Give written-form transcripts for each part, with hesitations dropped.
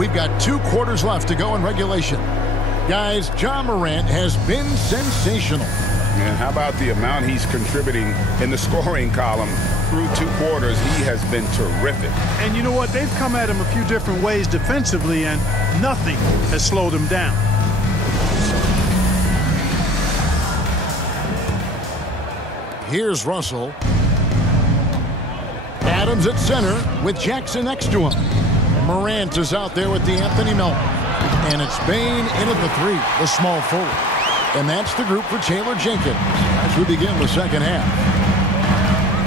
We've got 2 quarters left to go in regulation. Guys, Ja Morant has been sensational. And how about the amount he's contributing in the scoring column through 2 quarters? He has been terrific. And you know what? They've come at him a few different ways defensively, and nothing has slowed him down. Here's Russell. Adams at center with Jackson next to him. Morant is out there with the Anthony Melton. And it's Bane into the 3, the small forward. And that's the group for Taylor Jenkins as we begin the second half.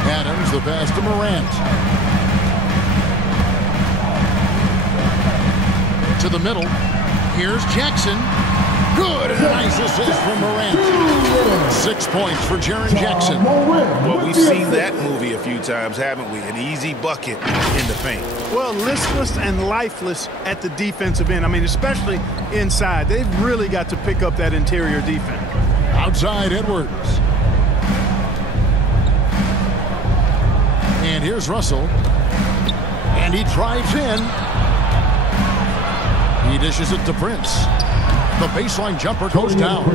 Adams, the pass to Morant. To the middle. Here's Jackson. Good. Nice assist from Morant. 6 points for Jaren Jackson. Well, we've seen that movie a few times, haven't we? An easy bucket in the paint. Well, listless and lifeless at the defensive end. I mean, especially inside. They've really got to pick up that interior defense. Outside Edwards. And here's Russell. And he drives in. He dishes it to Prince. The baseline jumper goes down.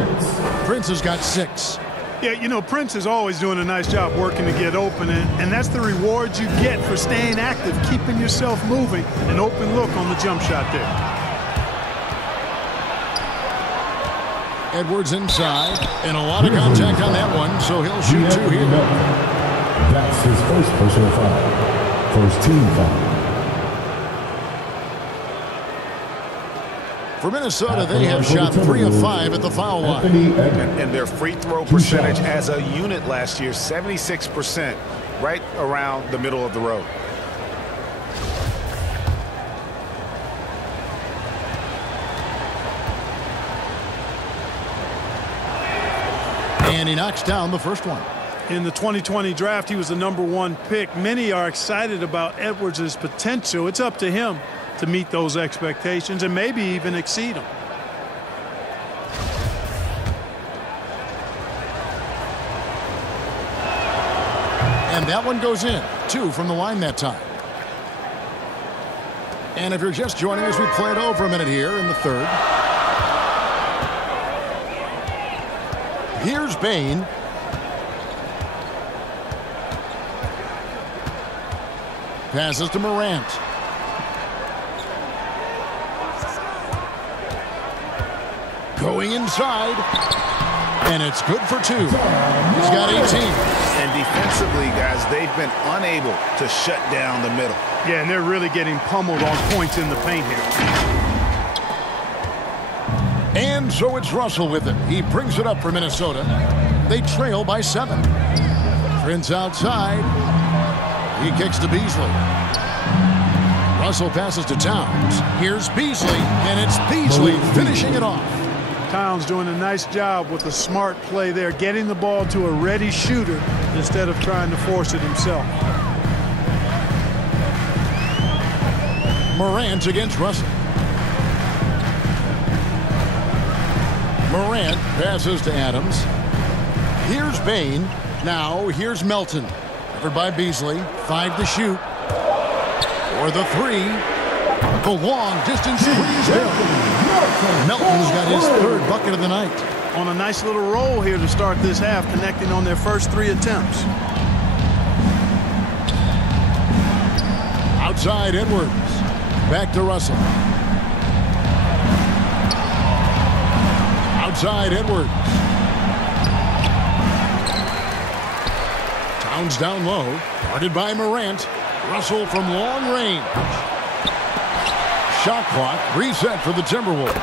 Prince has got 6. Yeah, you know, Prince is always doing a nice job working to get open, and that's the rewards you get for staying active, keeping yourself moving. An open look on the jump shot there. Edwards inside, and a lot of contact on that one, so he'll shoot 2 here. That's his first personal foul. First team foul. For Minnesota, they have shot 3 of 5 at the foul line. And their free throw percentage as a unit last year, 76%, right around the middle of the road. And he knocks down the first one. In the 2020 draft, he was the #1 pick. Many are excited about Edwards' potential. It's up to him to meet those expectations and maybe even exceed them. And that one goes in. 2 from the line that time. And if you're just joining us, we played over a minute here in the 3rd. Here's Bane. Passes to Morant. Going inside. And it's good for 2. He's got 18. And defensively, guys, they've been unable to shut down the middle. Yeah, and they're really getting pummeled on points in the paint here. And so it's Russell with it. He brings it up for Minnesota. They trail by 7. Prince outside. He kicks to Beasley. Russell passes to Towns. Here's Beasley, and it's Beasley finishing it off. Towns doing a nice job with a smart play there, getting the ball to a ready shooter instead of trying to force it himself. Morant against Russell. Morant passes to Adams. Here's Bane. Now here's Melton. Covered by Beasley. 5 to shoot. For the 3. The long distance three's good. Melton's got his 3rd bucket of the night. On a nice little roll here to start this half, connecting on their first 3 attempts. Outside Edwards. Back to Russell. Outside Edwards. Towns down low. Guarded by Morant. Russell from long range. Shot clock reset for the Timberwolves.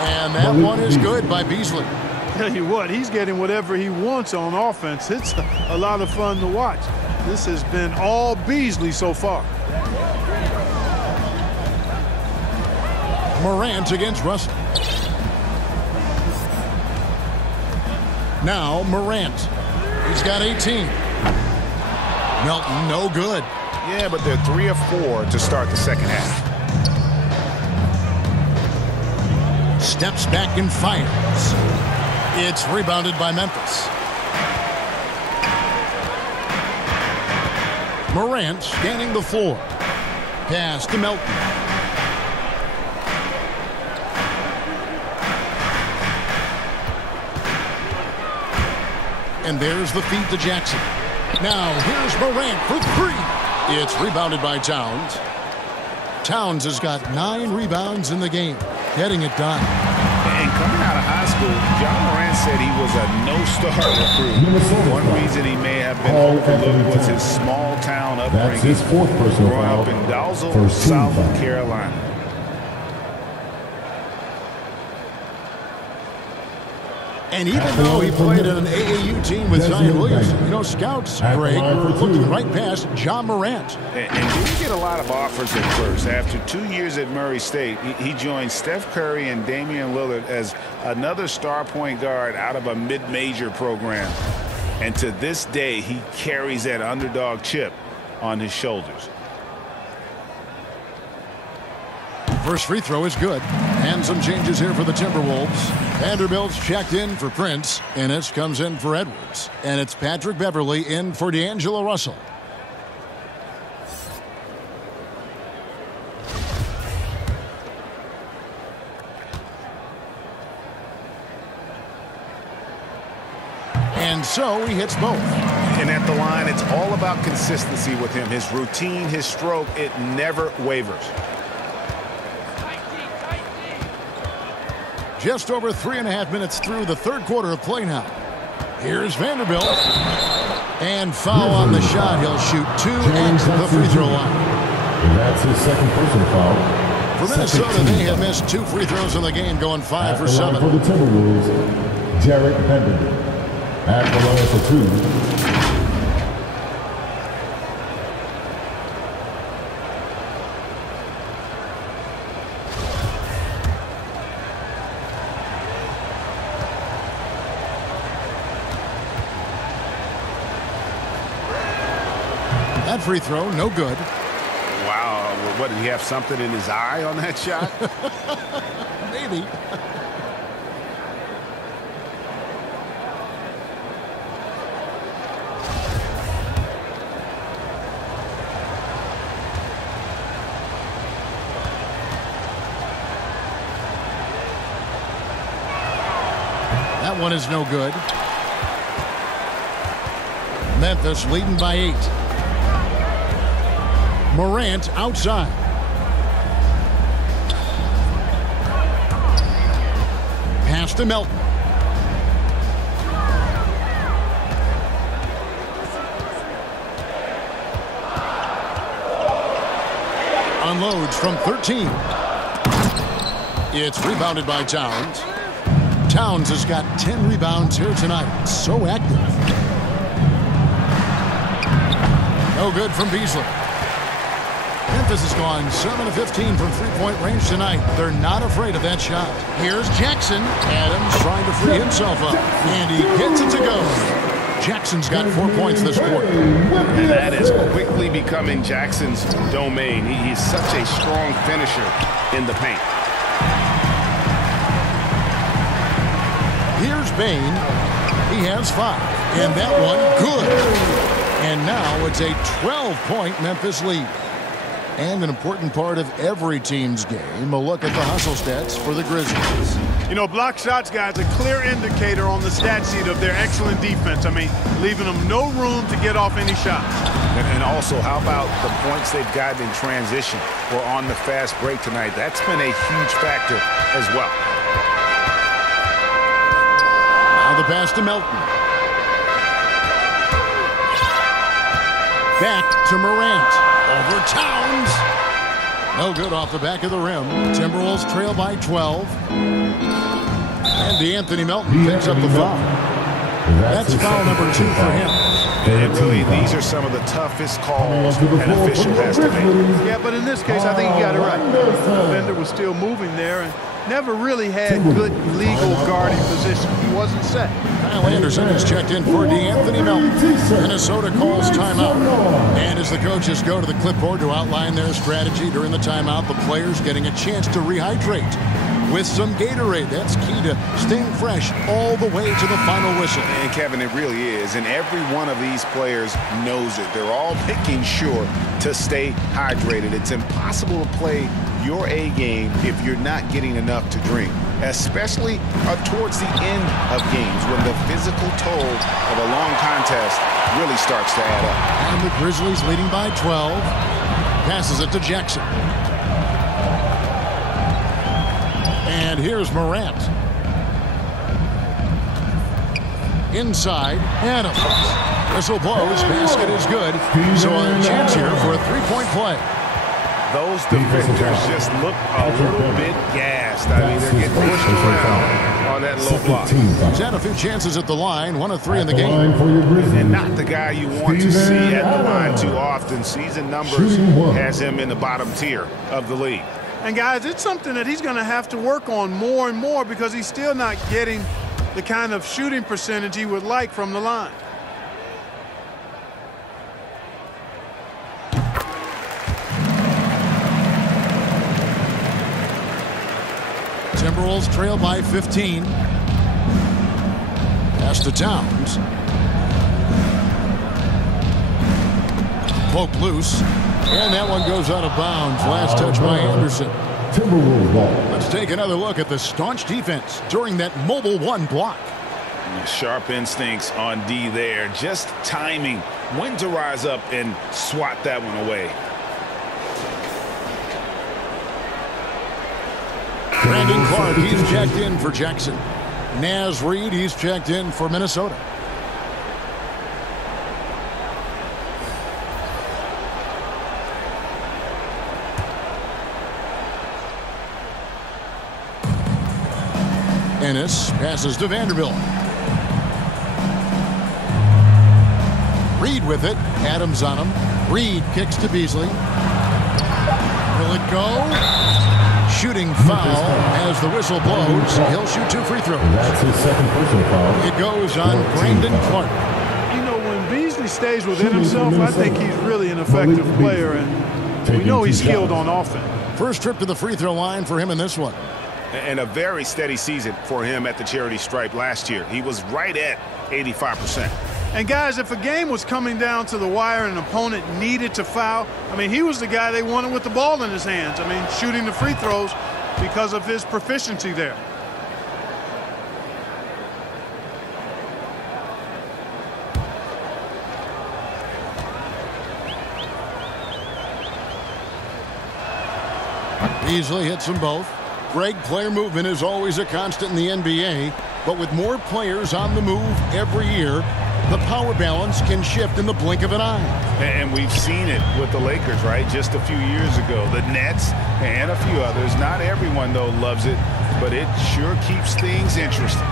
And that one is good by Beasley. Tell you what, he's getting whatever he wants on offense. It's a lot of fun to watch. This has been all Beasley so far. Morant against Russell. Now Morant. He's got 18. Melton, no good. Yeah, but they're 3 of 4 to start the second half. Steps back and fires. It's rebounded by Memphis. Morant scanning the floor. Pass to Melton. And there's the feed to Jackson. Now here's Morant for three. It's rebounded by Towns. Towns has got 9 rebounds in the game, getting it done. And coming out of high school, John Morant said he was a no-star recruit. One reason he may have been overlooked was his small-town upbringing. That's his 4th personal growing foul. up in Dalzell, South Carolina. And even though he played on an AAU team with Zion Williamson, you know, scouts, Greg, were looking right past John Morant. And didn't get a lot of offers at first. After 2 years at Murray State, he joined Steph Curry and Damian Lillard as another star point guard out of a mid-major program. And to this day, he carries that underdog chip on his shoulders. First free throw is good. And some changes here for the Timberwolves. Vanderbilt's checked in for Prince. Ennis comes in for Edwards. And it's Patrick Beverley in for D'Angelo Russell. And so he hits both. And at the line, it's all about consistency with him. His routine, his stroke, it never wavers. Just over 3.5 minutes through the third quarter of play now. Here's Vanderbilt. And foul on the shot. He'll shoot 2 at the free throw line. That's his 2nd personal foul. For Minnesota, they have missed 2 free throws in the game, going 5 for 7. For the Timberwolves, Jarrett Bender. At the line for 2. That free throw, no good. Wow, what, did he have something in his eye on that shot? Maybe. That one is no good. Memphis leading by 8. Morant outside. Pass to Melton. Unloads from 13. It's rebounded by Towns. Towns has got 10 rebounds here tonight. So active. No good from Beasley. Memphis has gone 7 of 15 from three-point range tonight. They're not afraid of that shot. Here's Jackson. Adams trying to free himself up. And he gets it to go. Jackson's got 4 points this quarter. And that is quickly becoming Jackson's domain. He's such a strong finisher in the paint. Here's Bain. He has 5. And that one, good. And now it's a 12-point Memphis lead. And an important part of every team's game, a look at the hustle stats for the Grizzlies. You know, block shots, guys, a clear indicator on the stat sheet of their excellent defense. I mean, leaving them no room to get off any shots. And also, how about the points they've gotten in transition or on the fast break tonight? That's been a huge factor as well. Now the pass to Melton. Back to Morant. Over Towns. No good off the back of the rim. Timberwolves trail by 12. And D'Anthony Melton picks up the foul. That's foul number 2 for him. And really, these are some of the toughest calls an official has to make. Yeah, but in this case, I think he got it right. The defender was still moving there and never really had good legal guarding position. He wasn't set. Kyle Anderson is checked in for D'Anthony Melton. Minnesota calls timeout. And as the coaches go to the clipboard to outline their strategy during the timeout, the players getting a chance to rehydrate with some Gatorade. That's key to staying fresh all the way to the final whistle. And Kevin, it really is. And every one of these players knows it. They're all making sure to stay hydrated. It's impossible to play your A game if you're not getting enough to drink, especially towards the end of games when the physical toll of a long contest really starts to add up. And the Grizzlies leading by 12. Passes it to Jackson. And here's Morant. Inside, Adams. Whistle blows, basket is good. So a chance here for a three-point play. Those defenders just look a little bit gassed. I mean, they're getting pushed around on that low block. He's had a few chances at the line, 1 of 3 in the game. And not the guy you want to see at the line too often. Season numbers has him in the bottom tier of the league. And guys, it's something that he's going to have to work on more and more because he's still not getting the kind of shooting percentage he would like from the line. Timberwolves trail by 15. Pass to Towns. Poke loose. And that one goes out of bounds. Last touch by Anderson. Timberwolves ball. Let's take another look at the staunch defense during that mobile 1 block. Sharp instincts on D there. Just timing when to rise up and swat that one away. Brandon Clark, he's checked in for Jackson. Naz Reid, he's checked in for Minnesota. Ennis passes to Vanderbilt. Reid with it. Adams on him. Reid kicks to Beasley. Will it go? Shooting foul as the whistle blows. He'll shoot 2 free throws. That's his second personal foul. It goes on Brandon Clark. You know, when Beasley stays within himself, I think he's really an effective player, and we know he's skilled on offense. First trip to the free throw line for him in this one. And a very steady season for him at the charity stripe last year. He was right at 85%. And guys, if a game was coming down to the wire and an opponent needed to foul, I mean, he was the guy they wanted with the ball in his hands. I mean, shooting the free throws because of his proficiency there. Beasley hits them both. Greg, player movement is always a constant in the NBA, but with more players on the move every year, the power balance can shift in the blink of an eye. And we've seen it with the Lakers, right? Just a few years ago. The Nets and a few others. Not everyone, though, loves it, but it sure keeps things interesting.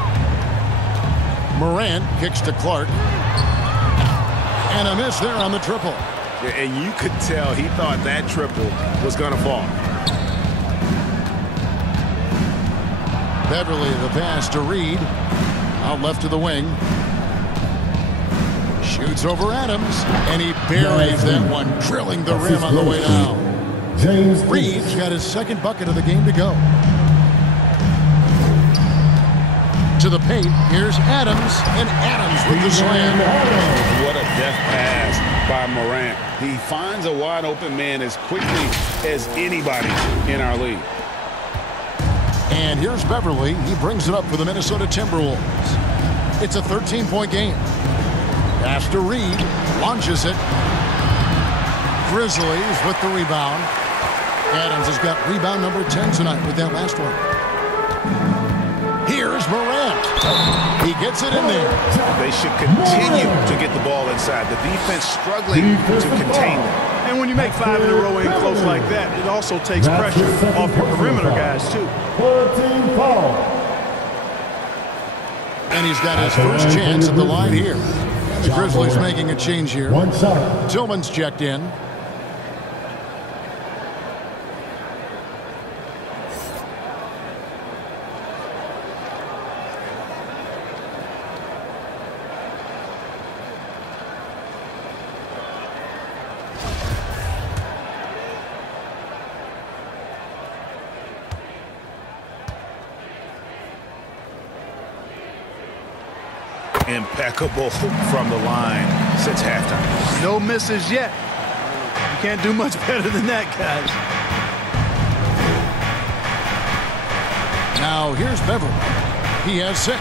Morant kicks to Clark. And a miss there on the triple. And you could tell he thought that triple was going to fall. Beverly, the pass to Reid. Out left to the wing. Shoots over Adams, and he buries that one, drilling the rim on the way down. Reid's got his second bucket of the game to go. To the paint, here's Adams, and Adams with the slam. What a deft pass by Morant. He finds a wide open man as quickly as anybody in our league. And here's Beverly. He brings it up for the Minnesota Timberwolves. It's a 13-point game. Pass to Reid, launches it. Grizzlies with the rebound. Adams has got rebound number 10 tonight with that last one. Here's Morant. He gets it in there. They should continue to get the ball inside. The defense struggling to contain them. And when you make 5 in a row in close like that, it also takes pressure off your perimeter guys, too. And he's got his first chance at the line here. The Grizzlies making a change here. Tillman's checked in. Impeccable from the line since halftime. No misses yet. You can't do much better than that, guys. Now here's Beverly. He has 6.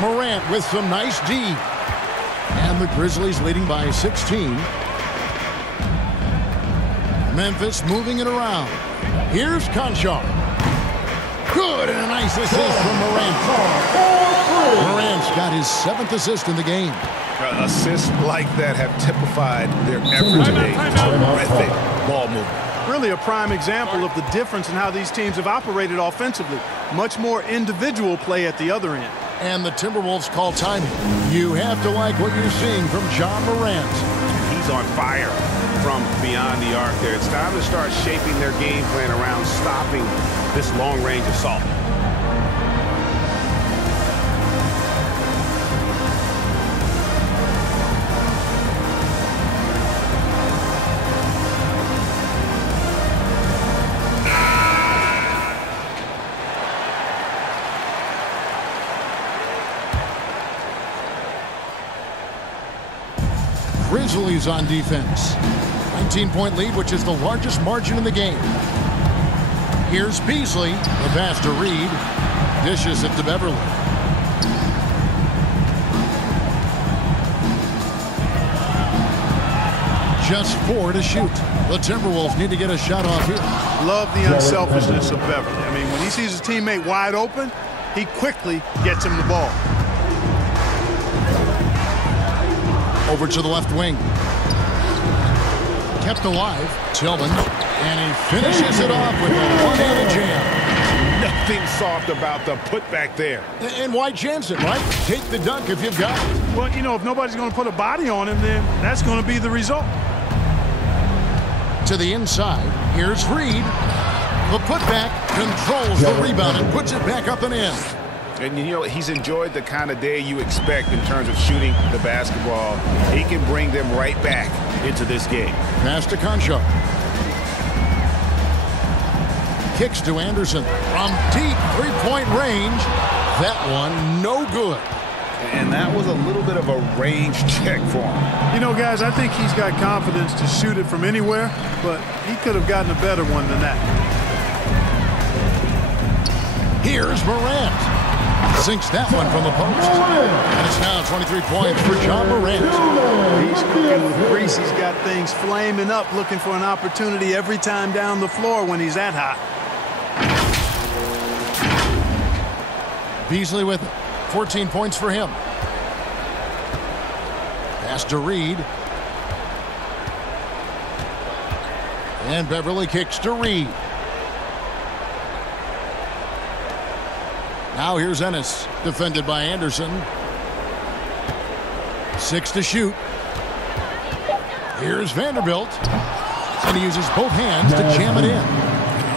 Morant with some nice D. And the Grizzlies leading by 16. Memphis moving it around. Here's Conchar. Good, and a nice assist from Morant. Morant's got his 7th assist in the game. Assists like that have typified their effort today. Terrific ball movement. Really a prime example of the difference in how these teams have operated offensively. Much more individual play at the other end. And the Timberwolves call timing. You have to like what you're seeing from John Morant. He's on fire from beyond the arc there. It's time to start shaping their game plan around stopping this long-range assault. Grizzlies on defense. 19-point lead, which is the largest margin in the game. Here's Beasley. The pass to Reed. Dishes it to Beverly. Just 4 to shoot. The Timberwolves need to get a shot off here. Love the unselfishness of Beverly. I mean, when he sees his teammate wide open, he quickly gets him the ball. Over to the left wing. Kept alive. Tillman. And he finishes it off with a one-handed jam. Nothing soft about the putback there. And why chance it, right? Take the dunk if you've got it. Well, you know, if nobody's going to put a body on him, then that's going to be the result. To the inside. Here's Reed. The putback controls the rebound and puts it back up and in. And you know, he's enjoyed the kind of day you expect in terms of shooting the basketball. He can bring them right back into this game. Pass to Conchar. Kicks to Anderson from deep three-point range. That one no good. And that was a little bit of a range check for him. You know, guys, I think he's got confidence to shoot it from anywhere, but he could have gotten a better one than that. Here's Morant. Sinks that one from the post. And it's now 23 points for John Morant. He's cooking with grease. He's got things flaming up, looking for an opportunity every time down the floor when he's that hot. Beasley with it. 14 points for him. Pass to Reed. And Beverly kicks to Reed. Now here's Ennis, defended by Anderson. 6 to shoot. Here's Vanderbilt. And he uses both hands to jam it in.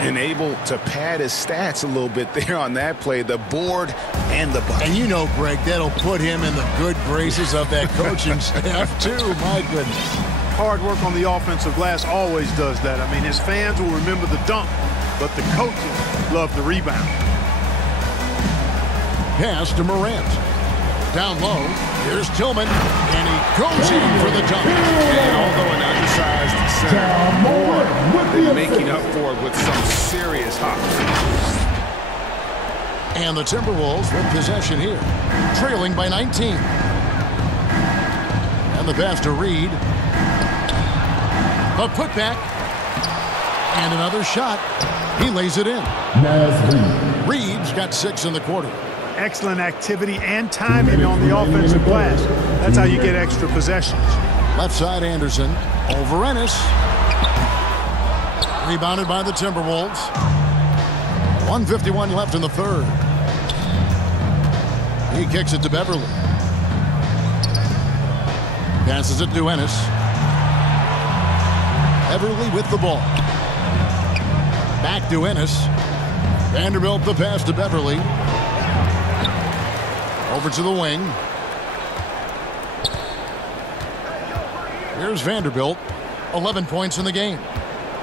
And able to pad his stats a little bit there on that play, the board and the bucket. And you know, Greg, that'll put him in the good graces of that coaching staff, too. My goodness. Hard work on the offensive glass always does that. I mean, his fans will remember the dunk, but the coaches love the rebound. Pass to Morant. Down low. Here's Tillman. And he goes in for the dunk. And although an undersized center, more than making up for it with some serious hops. And the Timberwolves with possession here. Trailing by 19. And the pass to Reed. A putback. And another shot. He lays it in. Reed's got 6 in the quarter. Excellent activity and timing on the offensive glass. That's how you get extra possessions. Left side Anderson. Over Ennis. Rebounded by the Timberwolves. 1:51 left in the third. He kicks it to Beverly. Passes it to Ennis. Beverly with the ball. Back to Ennis. Vanderbilt the pass to Beverly. Over to the wing. Here's Vanderbilt. 11 points in the game.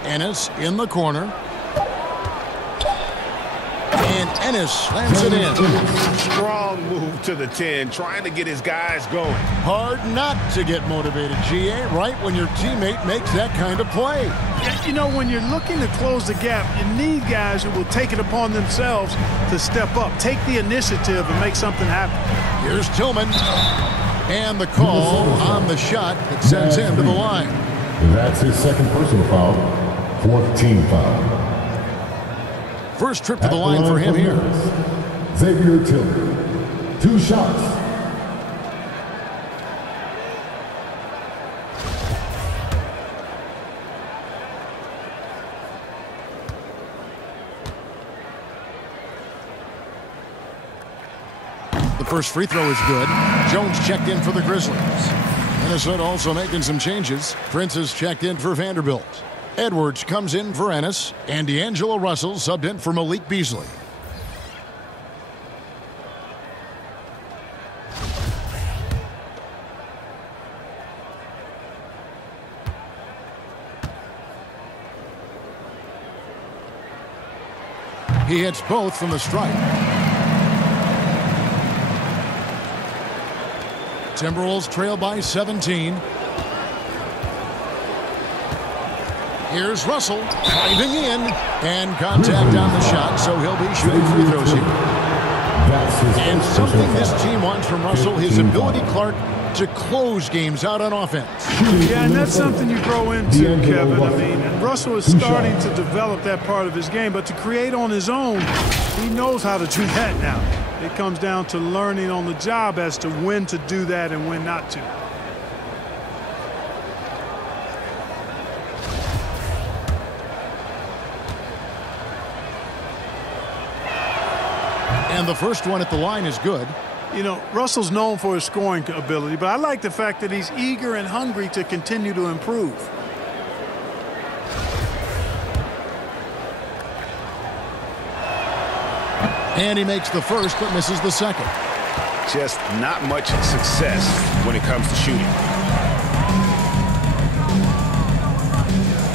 Ennis in the corner. And Ennis slams it in. Strong move to the 10, trying to get his guys going. Hard not to get motivated, GA, right when your teammate makes that kind of play. You know, when you're looking to close the gap, you need guys who will take it upon themselves to step up, take the initiative, and make something happen. Here's Tillman. And the call on the shot that sends him to the line. That's his second personal foul, fourth team foul. First trip to the line for him here. Xavier Tillman, 2 shots. The first free throw is good. Jones checked in for the Grizzlies. Minnesota also making some changes. Prince is checked in for Vanderbilt. Edwards comes in for Ennis, and D'Angelo Russell subbed in for Malik Beasley. He hits both from the stripe. Timberwolves trail by 17. Here's Russell driving in, and contact on the shot, so he'll be shooting free throws here. And something this team wants from Russell, his ability, Clark, to close games out on offense. Yeah, and that's something you grow into, Kevin. I mean, and Russell is starting to develop that part of his game, but to create on his own, he knows how to do that now. It comes down to learning on the job as to when to do that and when not to. And the first one at the line is good. You know, Russell's known for his scoring ability, but I like the fact that he's eager and hungry to continue to improve. And he makes the first, but misses the second. Just not much success when it comes to shooting.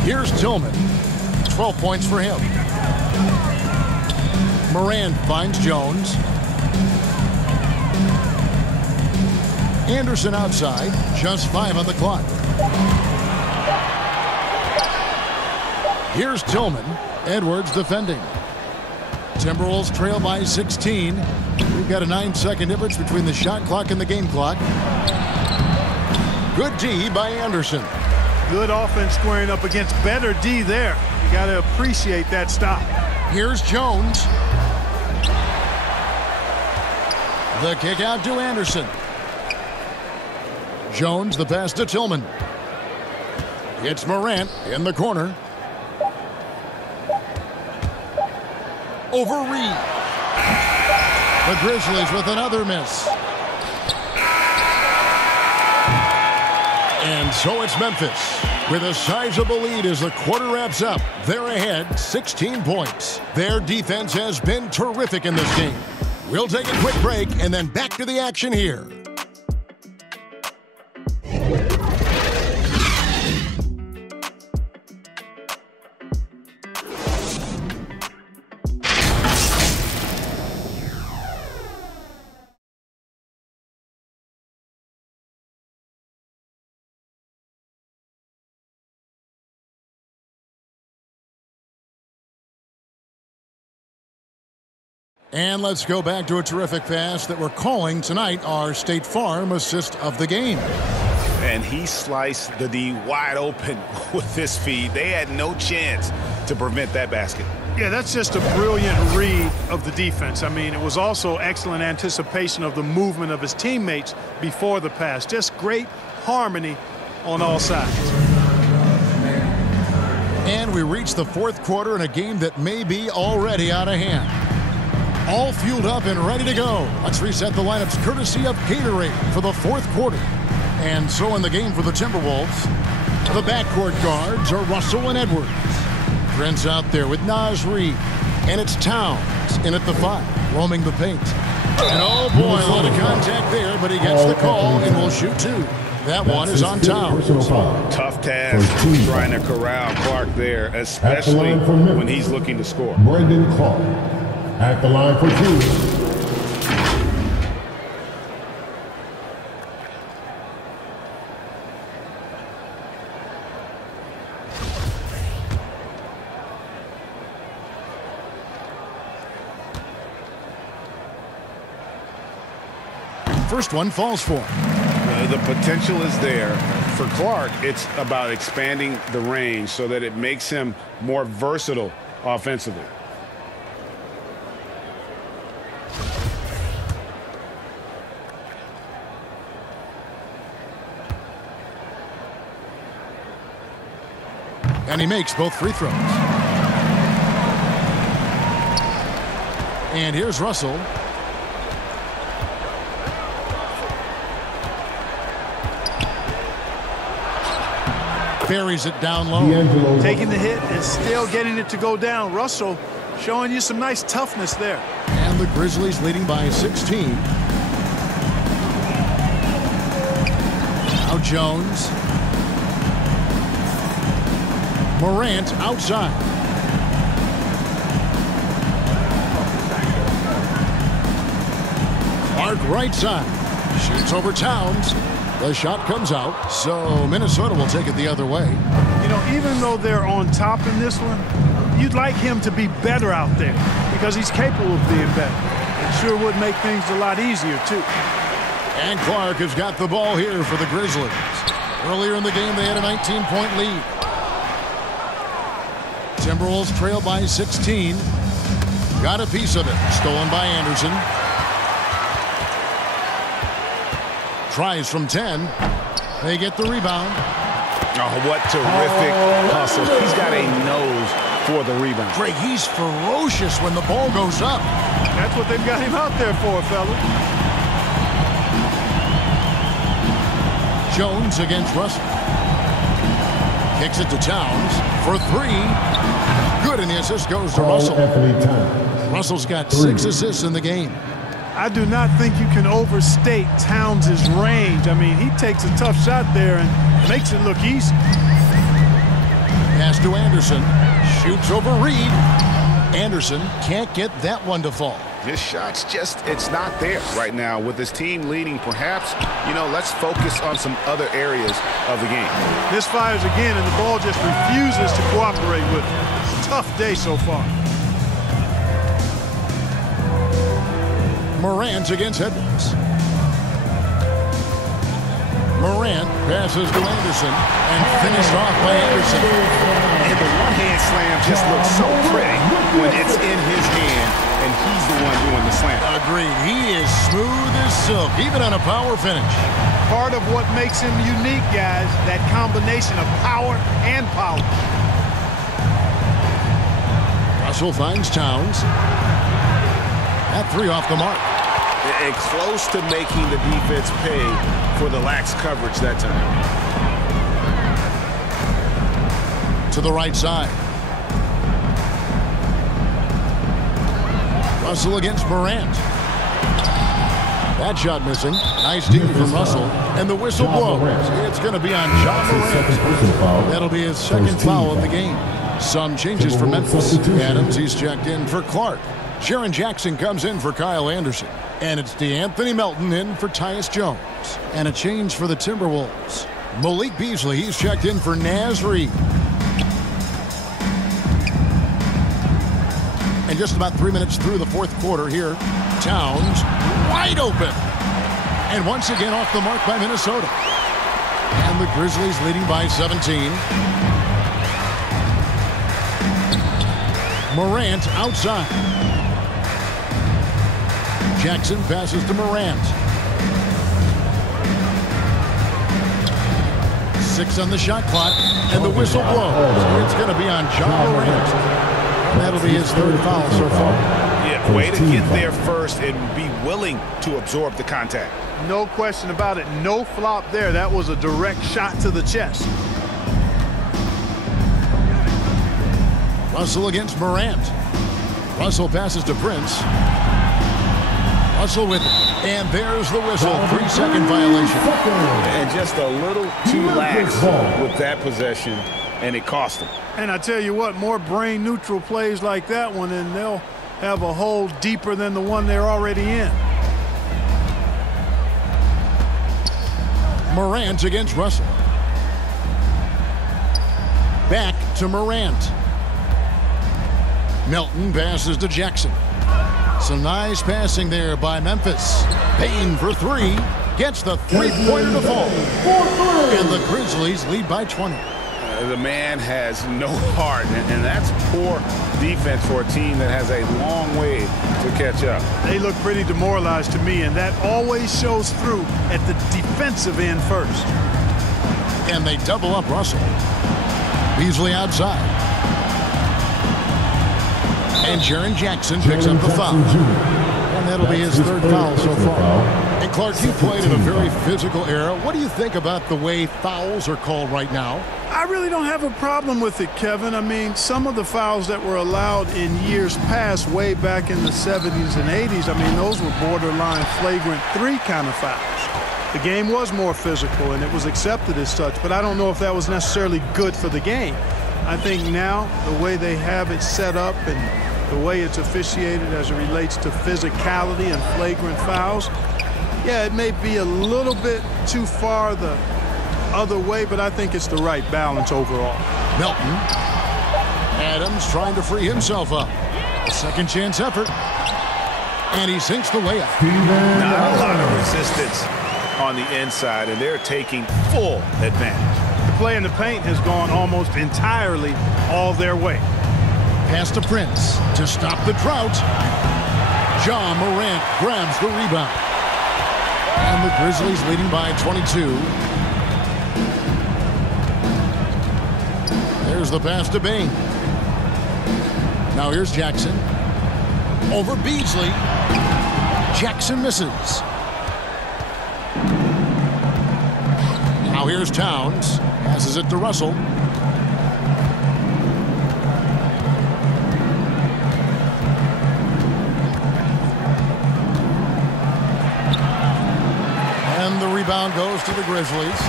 Here's Tillman. 12 points for him. Moran finds Jones. Anderson outside, just 5 on the clock. Here's Tillman. Edwards defending. Timberwolves trail by 16. We've got a 9-second difference between the shot clock and the game clock. Good D by Anderson. Good offense squaring up against better D there. You got to appreciate that stop. Here's Jones. The kick out to Anderson. Jones, the pass to Tillman. It's Morant in the corner. Over Reed. The Grizzlies with another miss. And so it's Memphis with a sizable lead as the quarter wraps up. They're ahead 16 points. Their defense has been terrific in this game. We'll take a quick break and then back to the action here. And let's go back to a terrific pass that we're calling tonight our State Farm assist of the game. And he sliced the D wide open with this feed. They had no chance to prevent that basket. Yeah, that's just a brilliant read of the defense. I mean, it was also excellent anticipation of the movement of his teammates before the pass. Just great harmony on all sides. And we reach the fourth quarter in a game that may be already out of hand. All fueled up and ready to go. Let's reset the lineups courtesy of Gatorade for the fourth quarter. And so in the game for the Timberwolves, the backcourt guards are Russell and Edwards. Prince out there with Naz Reid. And it's Towns in at the 5, roaming the paint. And oh boy, a lot of contact there, but he gets the call and will shoot 2. That one is on Towns. Tough task trying to corral Clark there, especially when he's looking to score. Brandon Clark. At the line for two. First one falls for him. The potential is there. For Clark, it's about expanding the range so that it makes him more versatile offensively. And he makes both free throws. And here's Russell. Buries it down low. Taking the hit and still getting it to go down. Russell showing you some nice toughness there. And the Grizzlies leading by 16. Now Jones. Morant outside. Clark right side. Shoots over Towns. The shot comes out, so Minnesota will take it the other way. You know, even though they're on top in this one, you'd like him to be better out there because he's capable of being better. It sure would make things a lot easier, too. And Clark has got the ball here for the Grizzlies. Earlier in the game, they had a 19-point lead. Timberwolves trail by 16. Got a piece of it. Stolen by Anderson. Tries from 10. They get the rebound. Oh, what terrific hustle. He's got a nose for the rebound. Greg, he's ferocious when the ball goes up. That's what they've got him out there for, fellas. Jones against Russell. Kicks it to Towns for three. Good, and the assist goes to Russell. Russell's got 6 assists in the game. I do not think you can overstate Towns' range. I mean, he takes a tough shot there and makes it look easy. Pass to Anderson. Shoots over Reed. Anderson can't get that one to fall. His shot's just, it's not there right now. With his team leading, perhaps, you know, let's focus on some other areas of the game. Misfires again, and the ball just refuses to cooperate with him. It's a tough day so far. Morant against Edwards. Morant passes to Anderson and finished off by Anderson. And the one-hand slam just looks so pretty when it's in his hand and he's the one doing the slam. Agreed. He is smooth as silk, even on a power finish. Part of what makes him unique, guys, that combination of power and power. Russell finds Towns. That three off the mark. And close to making the defense pay for the lax coverage that time. To the right side. Russell against Morant. That shot missing. Nice deal from Russell. And the whistle blows. It's going to be on John Morant. That'll be his second foul of the game. Some changes for Memphis. Adams, he's checked in for Clark. Sharon Jackson comes in for Kyle Anderson. And it's DeAnthony Melton in for Tyus Jones. And a change for the Timberwolves. Malik Beasley, he's checked in for Naz Reid. And just about 3 minutes through the fourth quarter here, Towns wide open. And once again off the mark by Minnesota. And the Grizzlies leading by 17. Morant outside. Jackson passes to Morant. 6 on the shot clock, and the whistle blows. It's going to be on John Morant. That'll be his third foul so far. Yeah, way to get there first and be willing to absorb the contact. No question about it. No flop there. That was a direct shot to the chest. Russell against Morant. Russell passes to Prince. Russell with it. And there's the whistle. 3-second violation. And just a little too lax with that possession, and it cost him. And I tell you what, more brain neutral plays like that one, and they'll have a hole deeper than the one they're already in. Morant against Russell. Back to Morant. Melton passes to Jackson. Some nice passing there by Memphis. Payne for three. Gets the three-pointer to fall. And the Grizzlies lead by 20. The man has no heart, and that's poor defense for a team that has a long way to catch up. They look pretty demoralized to me, and that always shows through at the defensive end first. And they double up Russell. Beasley outside. And Jaren Jackson picks up the foul. And that'll be his third foul so far. And Clark, you played in a very physical era. What do you think about the way fouls are called right now? I really don't have a problem with it, Kevin. I mean, some of the fouls that were allowed in years past, way back in the 70s and 80s, I mean, those were borderline flagrant 3 kind of fouls. The game was more physical, and it was accepted as such, but I don't know if that was necessarily good for the game. I think now, the way they have it set up and the way it's officiated as it relates to physicality and flagrant fouls, yeah, it may be a little bit too far the other way, but I think it's the right balance overall. Melton. Adams trying to free himself up. A second chance effort. And he sinks the layup. Not a lot of resistance on the inside, and they're taking full advantage. The play in the paint has gone almost entirely all their way. Pass to Prince to stop the drought. John Morant grabs the rebound. And the Grizzlies leading by 22. There's the pass to Bain. Now here's Jackson. Over Beasley. Jackson misses. Now here's Towns. Passes it to Russell. And the rebound goes to the Grizzlies.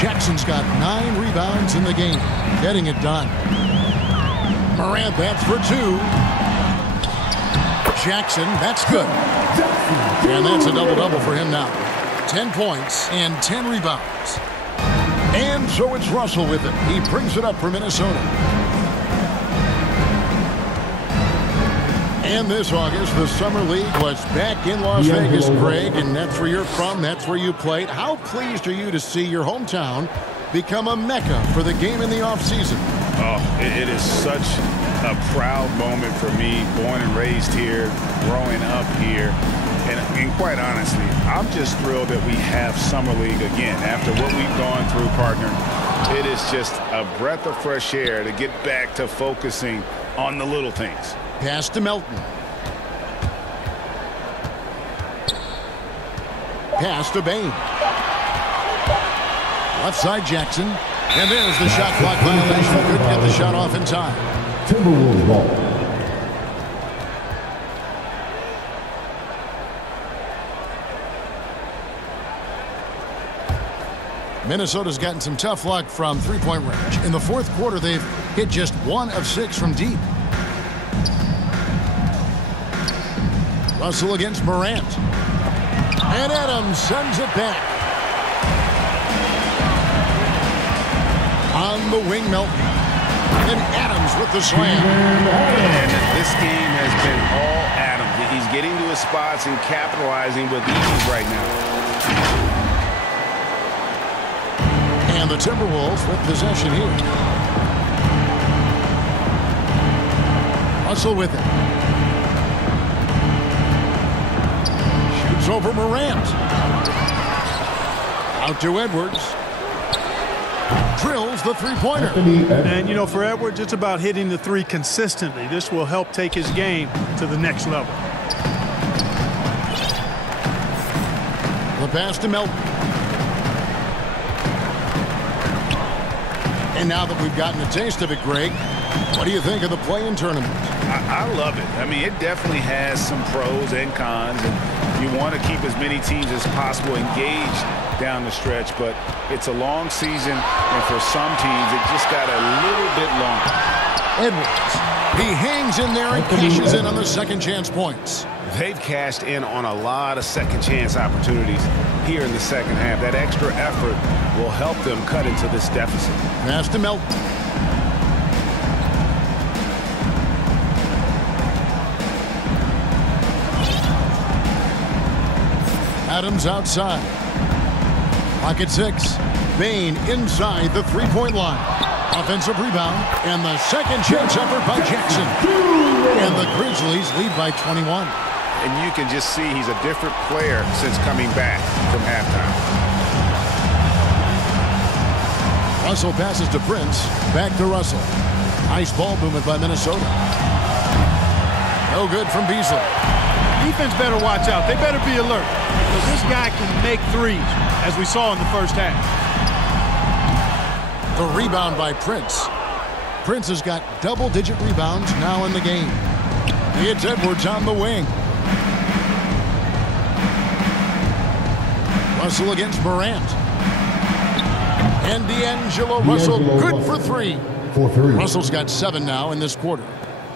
Jackson's got 9 rebounds in the game, getting it done. Morant bats for 2. Jackson, that's good. And that's a double-double for him now. 10 points and 10 rebounds. And so it's Russell with it. He brings it up for Minnesota. And this August, the Summer League was back in Las Vegas, Greg, and that's where you're from, that's where you played. How pleased are you to see your hometown become a mecca for the game in the offseason? Oh, it is such a proud moment for me, born and raised here, growing up here. And quite honestly, I'm just thrilled that we have Summer League again. After what we've gone through, partner, it is just a breath of fresh air to get back to focusing on the little things. Pass to Melton. Pass to Bain. Left side Jackson. And there's the shot clock violation. Couldn't get the shot off in time. Timberwolves ball. Minnesota's gotten some tough luck from three-point range. In the fourth quarter, they've hit just 1 of 6 from deep. Russell against Morant. And Adams sends it back. On the wing, Melton. And Adams with the slam. And this game has been all Adams. He's getting to his spots and capitalizing with ease right now. And the Timberwolves with possession here. Russell with it. Shoots over Morant. Out to Edwards. Drills the three-pointer. And, you know, for Edwards, it's about hitting the 3 consistently. This will help take his game to the next level. The pass to Melton. And now that we've gotten a taste of it, Greg, what do you think of the play-in tournament? I love it. I mean, it definitely has some pros and cons, and you want to keep as many teams as possible engaged down the stretch, but it's a long season, and for some teams, it just got a little bit longer. Edwards He hangs in there and cashes in on the second chance points. They've cashed in on a lot of second chance opportunities here in the second half. That extra effort will help them cut into this deficit. Pass to Melton. Adams outside. Pocket 6. Bain inside the three-point line. Offensive rebound, and the second chance effort by Jackson. And the Grizzlies lead by 21. And you can just see he's a different player since coming back from halftime. Russell passes to Prince. Back to Russell. Nice ball movement by Minnesota. No good from Beasley. Defense better watch out. They better be alert, because this guy can make threes, as we saw in the first half. The rebound by Prince. Prince has got double-digit rebounds now in the game. It's Edwards on the wing. Russell against Morant. And D'Angelo Russell, good for three. Russell's got 7 now in this quarter.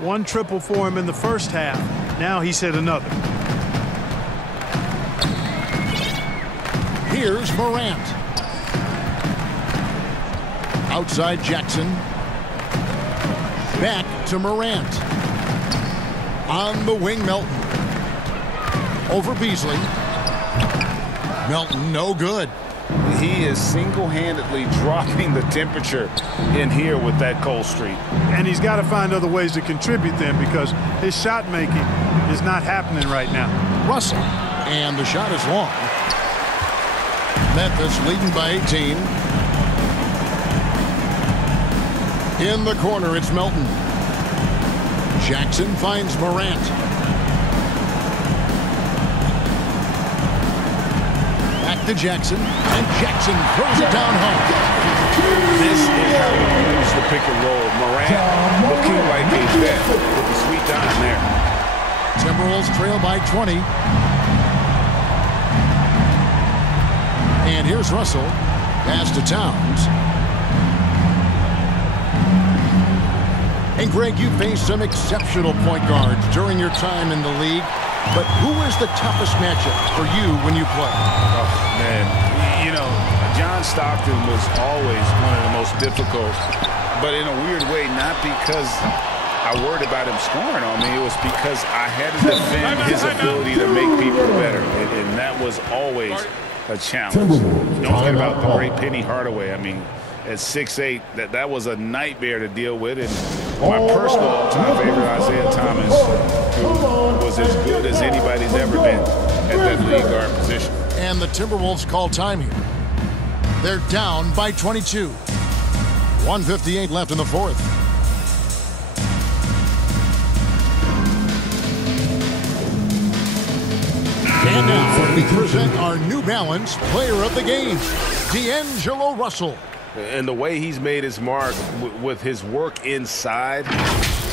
1 triple for him in the first half. Now he's hit another. Here's Morant. Outside Jackson. Back to Morant. On the wing, Melton. Over Beasley. Melton, no good. He is single-handedly dropping the temperature in here with that cold streak. And he's got to find other ways to contribute then, because his shot making is not happening right now. Russell. And the shot is long. Memphis leading by 18. In the corner, it's Melton. Jackson finds Morant. Back to Jackson. And Jackson throws it down home. This is how we use the pick and roll. Morant looking like a vet with the sweet dime there. Timberwolves trail by 20. And here's Russell. Pass to Towns. And Greg, you faced some exceptional point guards during your time in the league. But who is the toughest matchup for you when you play? Oh, man. You know, John Stockton was always one of the most difficult. But in a weird way, not because I worried about him scoring on me. It was because I had to defend his ability to make people better. And that was always a challenge. Don't forget about the great Penny Hardaway. I mean, at 6'8", that was a nightmare to deal with. And my personal all-time favorite, Isaiah Thomas, who was as good as anybody's ever been at that lead guard position. And the Timberwolves call time here. They're down by 22. 1:58 left in the fourth. And now we present our New Balance Player of the Game, D'Angelo Russell. And the way he's made his mark with his work inside,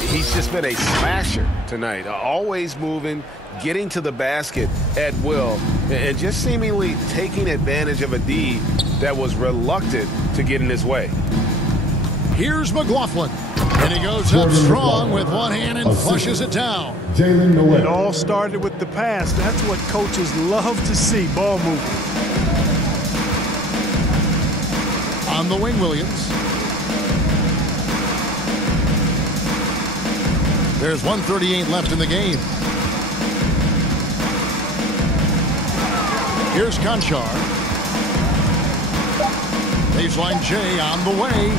he's just been a smasher tonight. Always moving, getting to the basket at will, and just seemingly taking advantage of a D that was reluctant to get in his way. Here's McLaughlin. And he goes up strong with one hand and flushes it down. It all started with the pass. That's what coaches love to see, ball movement. On the wing, Williams. There's 1:38 left in the game. Here's Conchar. Baseline J on the way.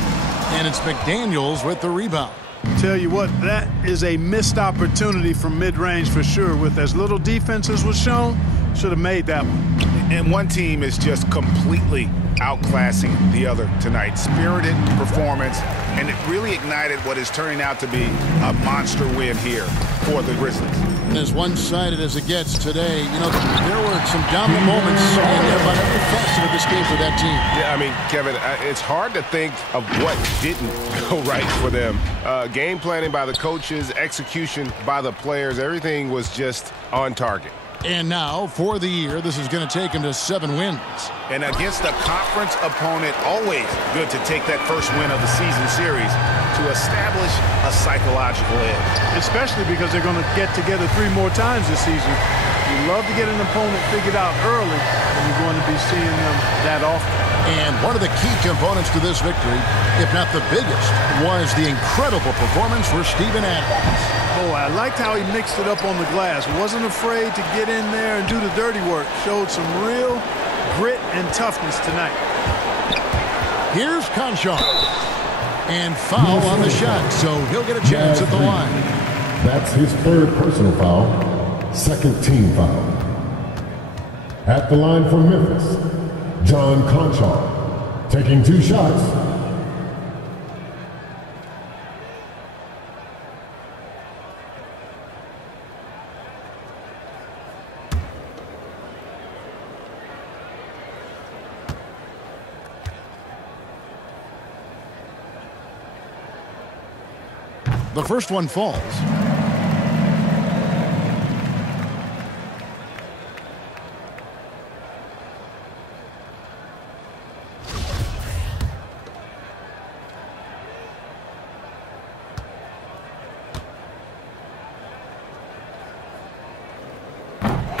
And it's McDaniels with the rebound. Tell you what, that is a missed opportunity from mid-range for sure. With as little defense as was shown, should have made that one. And one team is just completely outclassing the other tonight. Spirited performance, and it really ignited what is turning out to be a monster win here for the Grizzlies. And as one-sided as it gets today, you know, there were some dominant moments in about every facet of this game for that team. Yeah, I mean, Kevin, it's hard to think of what didn't go right for them. Game planning by the coaches, execution by the players, everything was just on target. And now, for the year, this is going to take him to 7 wins. And against a conference opponent, always good to take that first win of the season series. to establish a psychological edge. Especially because they're going to get together 3 more times this season. You love to get an opponent figured out early, and you're going to be seeing them that often. And one of the key components to this victory, if not the biggest, was the incredible performance for Steven Adams. Oh, I liked how he mixed it up on the glass. Wasn't afraid to get in there and do the dirty work. Showed some real grit and toughness tonight. Here's Conchar. And foul on the shot, so he'll get a chance at the line. That's his 3rd personal foul, 2nd team foul. At the line for Memphis, John Conchar, taking 2 shots. The first one falls.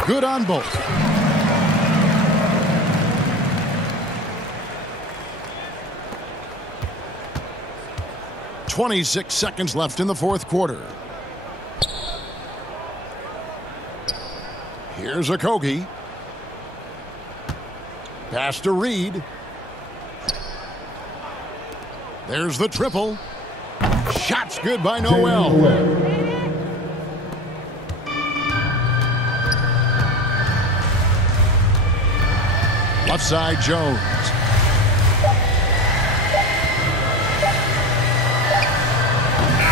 Good on both. .26 seconds left in the 4th quarter. Here's Okogie. Pass to Reed. There's the triple. Shot's good by Noel. Left side, Jones.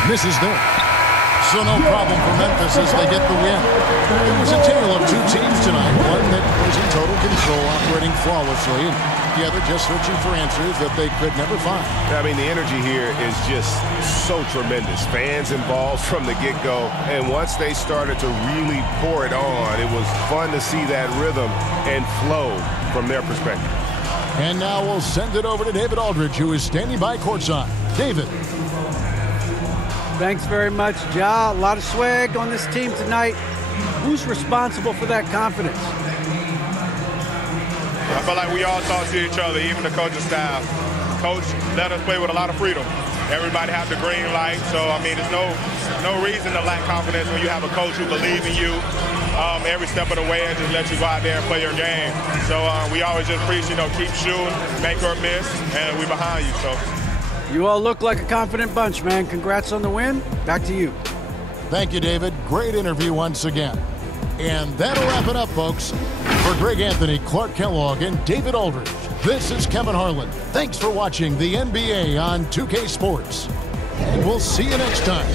Misses there. So no problem for Memphis as they get the win. It was a tale of 2 teams tonight. One that was in total control, operating flawlessly, and the other just searching for answers that they could never find. I mean, the energy here is just so tremendous. Fans involved from the get-go, and once they started to really pour it on, it was fun to see that rhythm and flow from their perspective. And now we'll send it over to David Aldridge, who is standing by courtside. David. Thanks very much, Ja. A lot of swag on this team tonight. Who's responsible for that confidence? I feel like we all talk to each other, even the coaching staff. Coach let us play with a lot of freedom. Everybody have the green light, so I mean, there's no reason to lack confidence when you have a coach who believes in you every step of the way and just let you go out there and play your game. So we always just preach, keep shooting, make or miss, and we behind you. So. You all look like a confident bunch, man. Congrats on the win. Back to you. Thank you, David. Great interview once again. And that'll wrap it up, folks. For Greg Anthony, Clark Kellogg, and David Aldridge, this is Kevin Harlan. Thanks for watching the NBA on 2K Sports. And we'll see you next time.